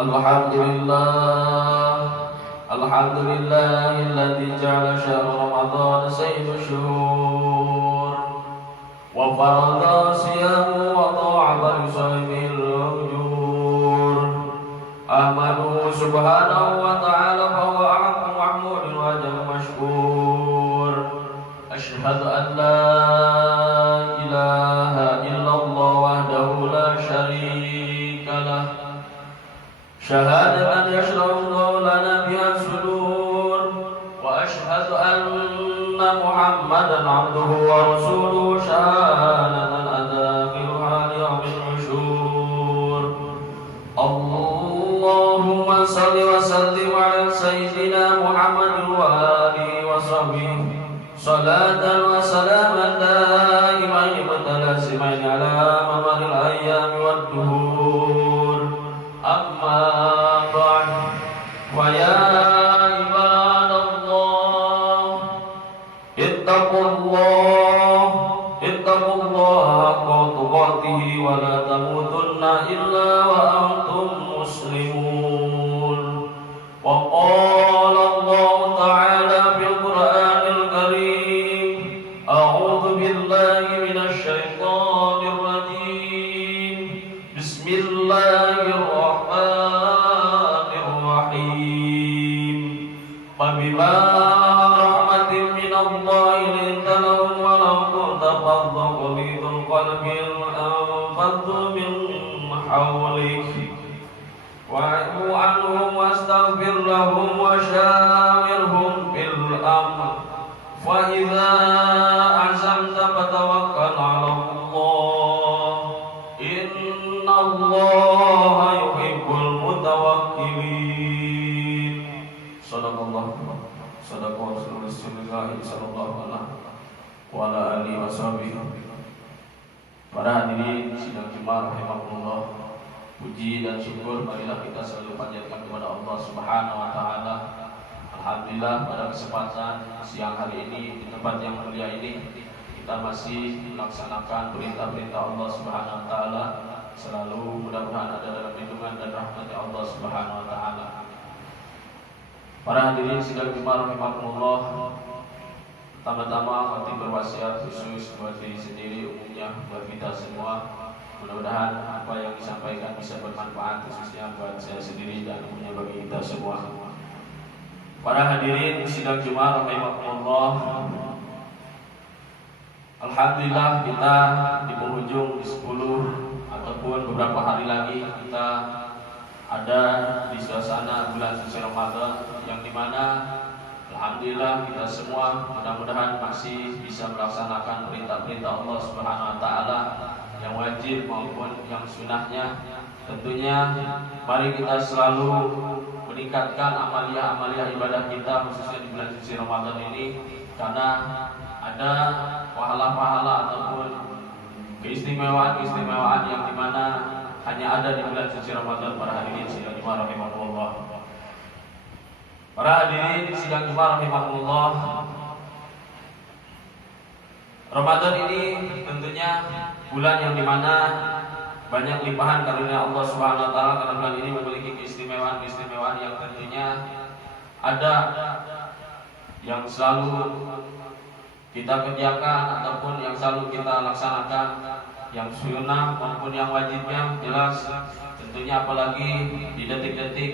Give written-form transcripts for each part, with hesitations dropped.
Alhamdulillah, alhamdulillahilladzi ja'ala syahr Ramadan sayyidul syuhur wa farada siyamu wa ta'aba lisa'imil ujur. Ahmadu subhanahu wa ta'ala fa huwa ahqqu mahmudin wa ajal mashkur. Asyhadu an la ilaha illallah wahdahu la syarika lah, syahadatan yashra'u lana biha sudur, wa asyhadu anna Muhammadan abduhu wa rasuluhu syahadatan adzakiruha liyawmil nusyur. Allahumma salli wa sallim ala sayyidina Muhammadin wa alihi wa sahbihi salatan wa salaman daiman mutalasimain ala mamaril ayyami wad duhur. Amma ba'd, wa ya ibadallah, ittaqullaha haqqa tuqatih wa la tamutunna illa wa antum muslimun. Wa qala Allah ta'ala fil Qur'anil Karim, a'udzu billahi minasy syaithanir rajim. Bismillahirrahmanirrahim. Fabima rahmatin minallahi linta lahum wa law kunta faddan ghalidhal qalbi anfaddu min hawlik wa'fu anhum wastaghfir lahum wa shawirhum fil amr fa idza azamta fatawakkal 'ala Allah, innallaha yuhibbul mutawakkilin. Sadaqallah, sadaqah Rasulullah sallallahu alaihi wa ala alihi wasallam. Para hadirin sidang Jumat rahimakumullah, puji dan syukur marilah kita selalu panjatkan kepada Allah Subhanahu wa taala. Alhamdulillah pada kesempatan siang hari ini di tempat yang mulia ini kita masih melaksanakan perintah-perintah Allah Subhanahu wa taala. Selalu mudah-mudahan ada dalam lindungan dan rahmat Allah Subhanahu wa taala. Para hadirin sidang Jumat rahimakumullah, pertama-tama hati berwasiat khusus buat diri sendiri, umumnya buat kita semua. Mudah-mudahan apa yang disampaikan bisa bermanfaat khususnya buat saya sendiri dan umumnya bagi kita semua. Para hadirin sidang Jumat rahimakumullah, alhamdulillah kita di penghujung 10 ataupun beberapa hari lagi kita ada di suasana bulan suci Ramadan yang dimana alhamdulillah kita semua mudah-mudahan masih bisa melaksanakan perintah-perintah Allah Subhanahu wa taala yang wajib maupun yang sunahnya. Tentunya mari kita selalu meningkatkan amalia-amalia ibadah kita khususnya di bulan suci Ramadan ini, karena ada pahala-pahala ataupun keistimewaan-keistimewaan yang dimana hanya ada di bulan suci Ramadan. Para hadirin sidang Jumat rahimahullah, para hadirin sidang Jumat rahimahullah, Ramadan ini tentunya bulan yang dimana banyak limpahan karunia Allah Subhanahu wa taala, karena bulan ini memiliki keistimewaan-keistimewaan yang tentunya ada yang selalu kita kerjakan ataupun yang selalu kita laksanakan, yang sunnah maupun yang wajibnya jelas. Tentunya apalagi di detik-detik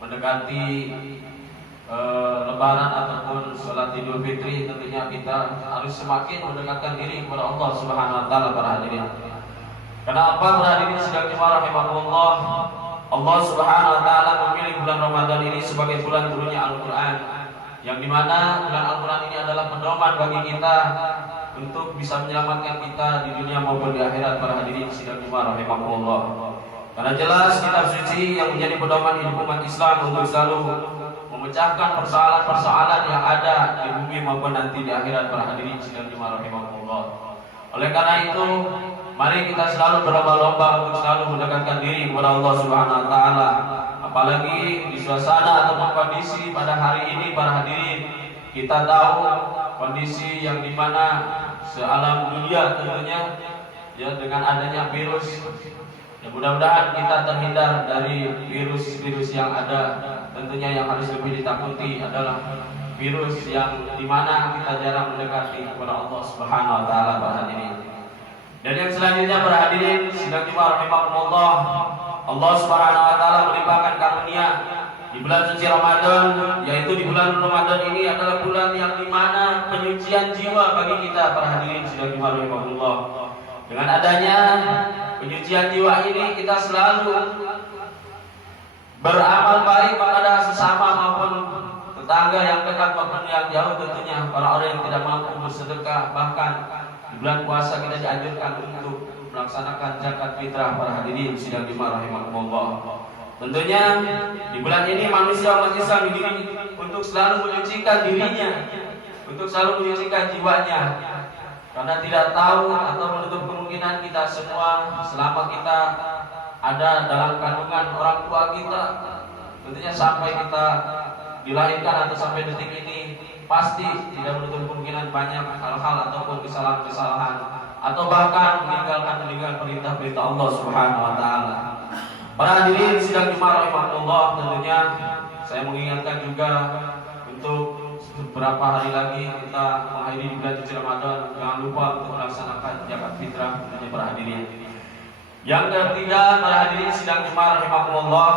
mendekati Lebaran ataupun sholat Idul Fitri, tentunya kita harus semakin mendekatkan diri kepada Allah Subhanahu wa taala. Para hadirin, kenapa para hadirin sidang Jumat rahimahullah, Allah Subhanahu wa taala memilih bulan Ramadan ini sebagai bulan turunnya Al-Qur'an, yang dimana bulan Al-Quran ini adalah pedoman bagi kita untuk bisa menyelamatkan kita di dunia maupun di akhirat. Para hadirin sidang Jumat rahimahullah, karena jelas kitab suci yang menjadi pedoman hidup umat Islam untuk selalu memecahkan persoalan-persoalan yang ada di bumi maupun nanti di akhirat. Para hadirin sidang Jumat rahimahullah, oleh karena itu mari kita selalu berlomba-lomba untuk selalu mendekatkan diri kepada Allah Subhanahu wa taala. Apalagi di suasana ataupun kondisi pada hari ini, para hadirin, kita tahu kondisi yang dimana sealam dunia tentunya ya dengan adanya virus Mudah-mudahan kita terhindar dari virus-virus yang ada. Tentunya yang harus lebih ditakuti adalah virus yang dimana kita jarang mendekati kepada Allah Subhanahu Wa Taala para hadirin. Dan yang selanjutnya para hadirin sidang Jumat rahimakumullah, Allah Subhanahu Wa Taala melimpahkan karunia di bulan suci Ramadan, yaitu di bulan Ramadan ini adalah bulan yang dimana penyucian jiwa bagi kita para hadirin sidang Jumat rahimakumullah. Dengan adanya penyucian jiwa ini kita selalu beramal baik kepada sesama maupun tetangga yang dekat maupun yang jauh. Tentunya para orang yang tidak mampu bersedekah, bahkan di bulan puasa kita dianjurkan untuk melaksanakan zakat fitrah para hadirin sidang Jumat rahimakumullah. Tentunya di bulan ini manusia umat Islam didiri untuk selalu menyucikan dirinya, untuk selalu menyucikan jiwanya. Karena tidak tahu atau menutup kemungkinan kita semua selama kita ada dalam kandungan orang tua kita, tentunya sampai kita dilahirkan atau sampai detik ini, pasti tidak menutup kemungkinan banyak hal-hal ataupun kesalahan-kesalahan atau bahkan meninggalkan perintah-perintah Allah Subhanahu Wa Taala. Para hadirin sidang Jumat rahimakumullah, tentunya saya mengingatkan juga untuk beberapa hari lagi kita mengakhiri bulan suci Ramadan. Jangan lupa untuk melaksanakan zakat fitrah tentunya para hadirin. Yang ketiga para hadirin sidang Jumat rahimakumullah,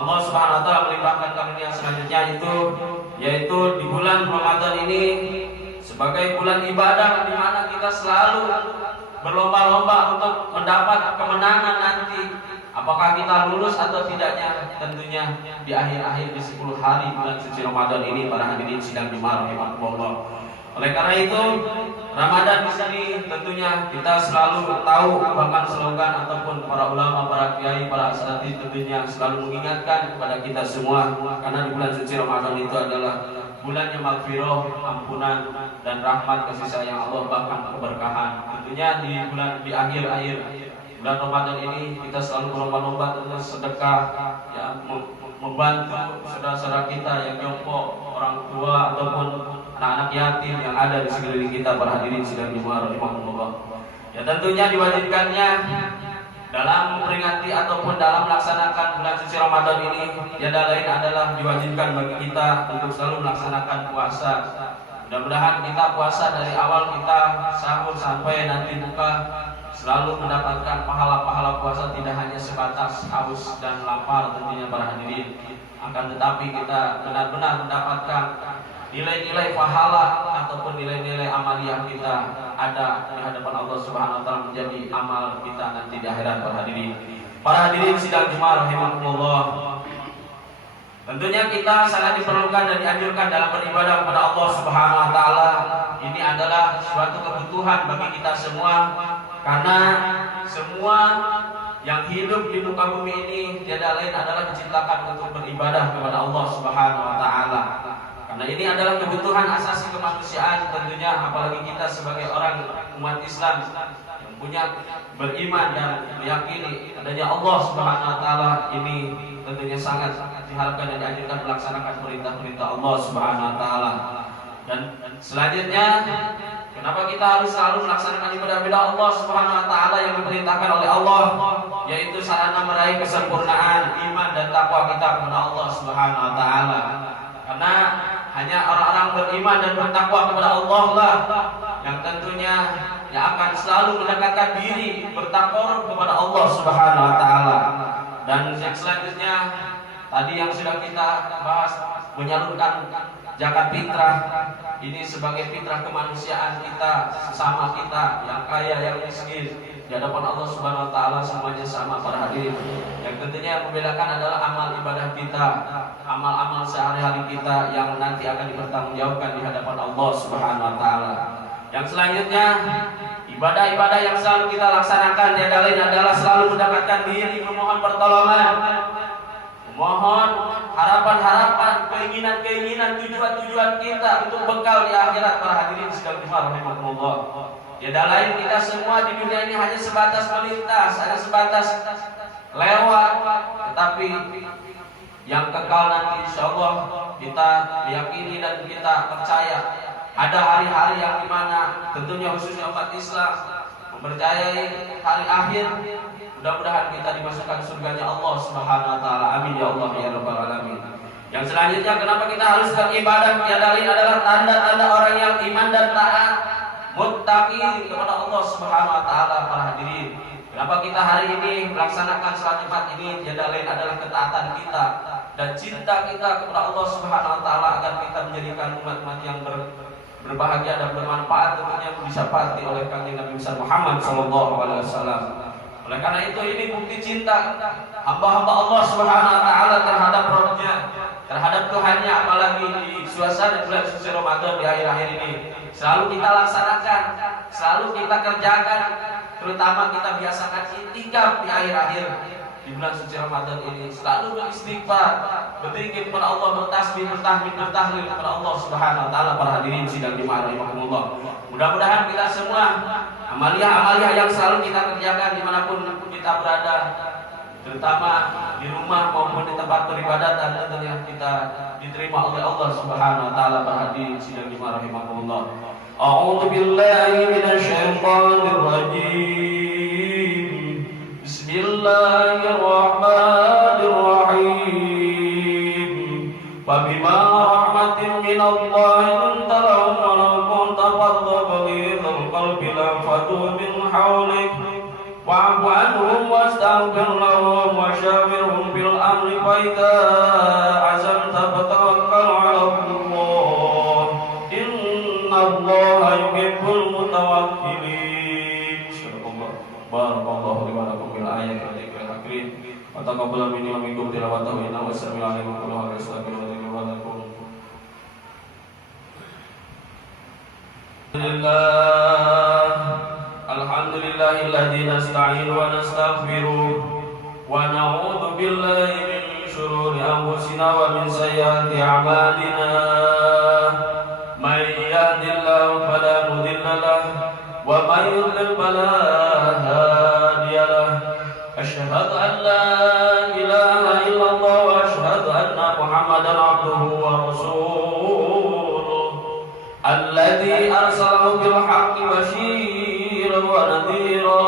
Allah Subhanahu Wa Taala melimpahkan karunia selanjutnya yaitu di bulan Ramadan ini sebagai bulan ibadah di mana kita selalu berlomba-lomba untuk mendapat kemenangan nanti. Apakah kita lulus atau tidaknya, tentunya di akhir-akhir di 10 hari bulan suci Ramadan ini para hadirin sidang Jumat rahimakumullah. Oleh karena itu, Ramadan di sini tentunya kita selalu tahu, bahkan slogan ataupun para ulama, para kiai, para asatidz tentunya selalu mengingatkan kepada kita semua, karena di bulan suci Ramadan itu adalah bulannya maghfirah, ampunan dan rahmat kasih sayang Allah, bahkan keberkahan. Tentunya di akhir-akhir bulan Ramadan ini kita selalu berlomba-lomba untuk sedekah, ya, membantu saudara-saudara kita yang jompo, orang tua ataupun anak-anak yatim yang ada di sekeliling kita para hadirin sidang Jumat rahimakumullah. Ya, tentunya diwajibkannya dalam memperingati ataupun dalam melaksanakan bulan suci Ramadan ini, tiada lain adalah diwajibkan bagi kita untuk selalu melaksanakan puasa. Mudah-mudahan kita puasa dari awal kita sahur sampai nanti buka selalu mendapatkan pahala-pahala puasa, tidak hanya sebatas haus dan lapar tentunya para hadirin, akan tetapi kita benar-benar mendapatkan nilai-nilai pahala ataupun nilai-nilai amaliyah kita ada di hadapan Allah Subhanahu Wa Taala menjadi amal kita nanti di akhirat para hadirin. Para hadirin sidang Jumat rahimakumullah, tentunya kita sangat diperlukan dan dianjurkan dalam beribadah kepada Allah Subhanahu Wa Taala. Ini adalah suatu kebutuhan bagi kita semua, karena semua yang hidup di muka bumi ini tiada lain adalah diciptakan untuk beribadah kepada Allah Subhanahu Wa Taala. Karena ini adalah kebutuhan asasi kemanusiaan tentunya, apalagi kita sebagai orang umat Islam yang punya beriman dan meyakini adanya Allah Subhanahu Wa Taala, ini tentunya sangat diharapkan dan dianjurkan melaksanakan perintah-perintah Allah Subhanahu Wa Taala. Dan selanjutnya, kenapa kita harus selalu melaksanakan ibadah Allah Subhanahu Wa Taala yang diperintahkan oleh Allah, yaitu sarana meraih kesempurnaan iman dan takwa kita kepada Allah Subhanahu Wa Taala. Karena hanya orang-orang beriman dan bertakwa kepada Allah lah yang tentunya yang akan selalu mendekatkan diri bertakwa kepada Allah Subhanahu Wa Taala. Dan yang selanjutnya tadi yang sudah kita bahas, menyalurkan zakat fitrah ini sebagai fitrah kemanusiaan kita, sesama kita, yang kaya, yang miskin, di hadapan Allah Subhanahu Wa Taala semuanya sama para hadirin. Yang tentunya yang membedakan adalah amal ibadah kita, amal-amal sehari-hari kita yang nanti akan dipertanggungjawabkan di hadapan Allah Subhanahu Wa Taala. Yang selanjutnya, ibadah-ibadah yang selalu kita laksanakan tiada lain adalah selalu mendapatkan diri, memohon pertolongan, memohon harapan-harapan, keinginan-keinginan, tujuan-tujuan kita untuk bekal di akhirat para hadirin sedang diharapkan. Tiada lain, kita semua di dunia ini hanya sebatas melintas, hanya sebatas lewat, tetapi yang kekal nanti insyaallah kita meyakini dan kita percaya ada hari-hari yang dimana tentunya khususnya umat Islam mempercayai hari akhir, Mudah-mudahan kita dimasukkan surganya Allah Subhanahu wa taala. Amin ya Allah ya rabbal alamin. Yang selanjutnya, kenapa kita harus beribadah? Yang lain adalah tanda-tanda orang yang iman dan taat, muttaqin kepada Allah Subhanahu wa taala. Para hadirin, kenapa kita hari ini melaksanakan salat Jumat ini? Tiada lain adalah ketaatan kita dan cinta kita kepada Allah Subhanahu wa taala agar kita menjadikan umat-umat yang berbahagia dan bermanfaat, tentunya bisa pasti oleh Kanjeng Nabi besar Muhammad sallallahu alaihi wasallam. Oleh karena itu, ini bukti cinta hamba-hamba Allah Subhanahu wa taala terhadap Rabbnya, terhadap Tuhannya, apalagi di suasana bulan suci Ramadan di akhir-akhir ini. Selalu kita laksanakan, selalu kita kerjakan, terutama kita biasakan i'tikaf di akhir-akhir di bulan suci Ramadan ini. Selalu beristighfar, berzikir kepada Allah, bertasbih, bertahmid, bertahlil kepada Allah Subhanahu wa taala. Para hadirin sidang jemaah rahimakumullah. Mudah-mudahan kita semua amalia-amalia yang selalu kita kerjakan dimanapun kita berada, terutama di rumah maupun di tempat peribadatan, tentunya kita diterima oleh Allah Subhanahu wa taala. Para hadirin sidang jemaah rahimakumullah. A'udzu billahi minasyaitonir rajim. Bismillahirrahmanirrahim. Wa bima rahmatin minallahi linta lahum wa law kunta fadhlan ghalidhal qalbi lanfaddu min hawlik wa'fu anhum wastaghfir lahum wa shawirhum bil amri fa idza azamta fatawakkal 'ala Allah innallaha yuhibbul mutawakkilin. Barakallahu li wa lakum bil ayati wal dhikril hakim wa taqabbal minni wa minkum tilawatahu innahu sami'un 'alim wa qul astaghfirullaha wa lakum. Alhamdulillahilladzi nasta'inu wa nastaghfiruh wa na'udzu billahi min shururi anfusina wa min sayyiati a'malina. May yahdihillahu fala mudilla lahu wa may yudlil fala hadiya lahu. Asyhadu an la ilaha illallah wa asyhadu anna Muhammadan 'abduhu wa rasuluh alladzi arsalahu bil haqqi basyiran wa nadhira.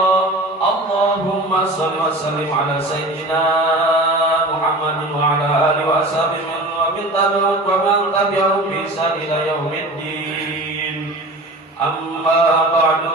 Allahumma shalli wa sallim ala sayyidina Muhammadin wa ala alihi wa sahbihi wa man tabi'ahum bi ihsan ila yaumiddin. Amma ba'du,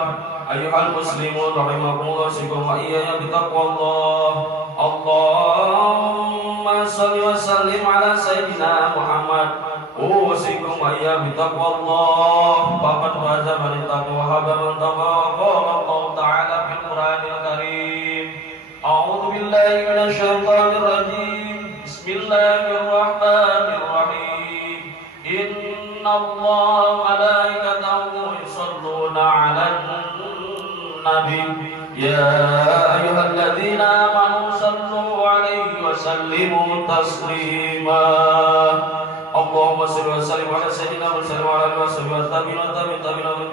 ayyuhal muslimun rahimakumullah, usikum wa iyaya bitaqwallah. Allahumma shalli wa sallim ala sayyidina Muhammad, usikum wa iyaya bitaqwallah. Faqad faza man ittaqa wa haba man taqa. Qala Allah ta'ala fil Qur'anil Karim, a'udzu billahi minasy syaithanir rajim. Bismillahirrahmanirrahim. Innallaha wa malaikatahu yusholluna 'alan nabi ya ayyuhalladzina amanu shallu 'alaihi wa sallimu taslima. Allahumma shalli wa sallim ala sayyidina Muhammad wa ala alihi wa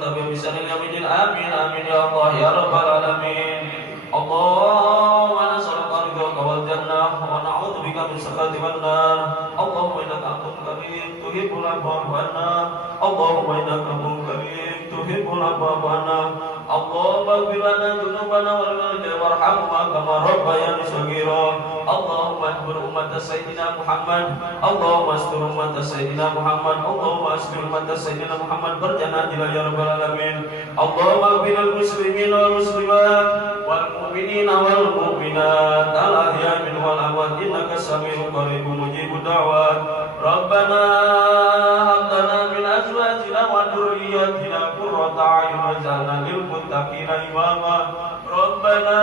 tabi'in bisanil yamin. Amin amin ya Allah ya rabbal alamin. Allahumma nas'aluka ridhaka wal jannah wa na'udzu bika min sakhati wan nar. Allahumma innaka afuwwun karim tuhibbul 'afwa fa'fu 'anna. Allahumma innaka afuwwun karim tuhibbul 'afwa fa'fu 'anna. Allahumma ighfir lana dhunubana wal walidayna warhamhuma kama rabbayani shaghira. Allahumma astur ummat sayyidina Muhammad. Allahumma astur ummat sayyidina Muhammad. Allahumma astur ummat sayyidina Muhammad berjana ya rabbal alamin. Allahumma ighfir lil muslimin wal muslimat wal mu'minina wal mu'minat al ahya'i minhum wal amwat innaka sami'un qaribun mujibud da'wat. Rabbana hab lana min azwajina wa dhurriyyatina qurrata a'yun waj'alna lil muttaqina imama. Rabbana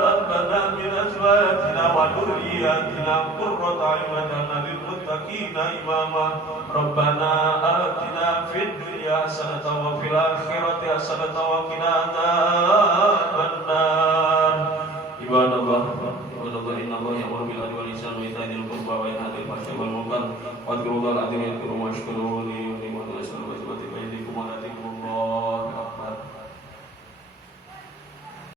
hab lana min azwajina wa dhurriyyatina qurrata a'yun waj'alna lil muttaqina imama. Rabbana atina fid dunya hasanatan wa fil akhirati hasanatan wa qina adzabannar. Ibadallah, innallaha ya'muru bil 'adli wal ihsani wa ita'i dzil qurba wa yanha 'anil fahsya'i wal munkar wa yadhkurullaha al-'azima yadhkurukum wa yashkuruhu li wa yusallimu ala sayyidina Muhammadin wa ala alihi wa sahbihi.